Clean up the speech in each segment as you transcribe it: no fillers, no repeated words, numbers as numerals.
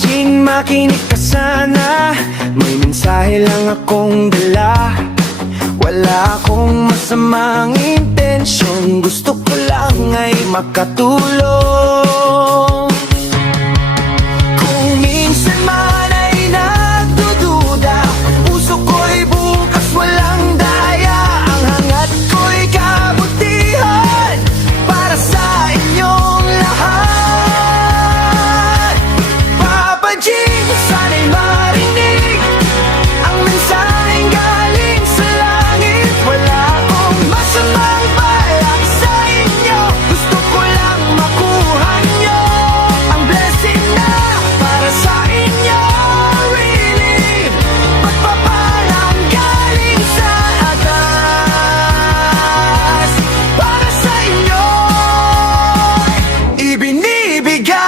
Jing, makinig ka sana, may mensahe lang akong dala. Wala akong masamang intensyon, gusto ko lang ay makatulong. Kung minsan man ay nagdududa, puso ko'y bukas walang daya. Ang hangat ko'y kabutihan para sa inyong lahat. Papa Jing, sana'y marinig ang mensaheng galing sa langit. Wala akong masamang balak sa inyo, gusto ko lang makuha nyo ang blessing na para sa inyo. Really, pagpapalang galing sa atas para sa inyo ibinibigay.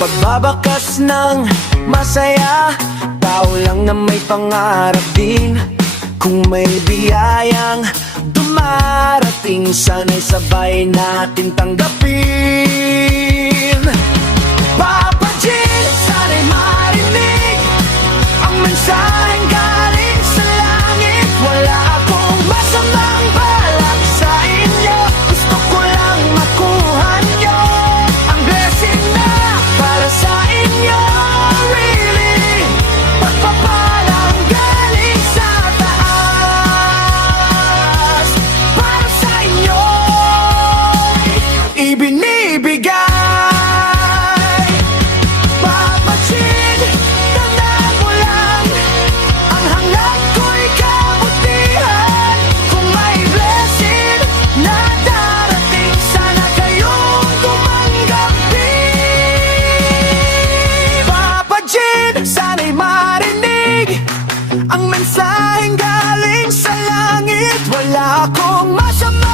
Pagbabakas ng masaya, tao lang na may pangarap din. Kung may biyayang dumarating, sana'y sabay natin tanggapin. Papa Jing, sana'y marinig ang mensaheng galing sa langit. Wala akong masamang balak sa inyo, gusto ko lang makuha nyo ang blessing na para sa inyo. Really, pagpapalang galing sa taas para sa inyo ibinibigay. Papa Jing, tandaan mo lang, ang hangat ko'y kabutihan. Kung may blessing na darating, sana kayong tumanggapin. Papa Jing, sana'y marinig ang mensaheng galing sa langit. Wala akong masama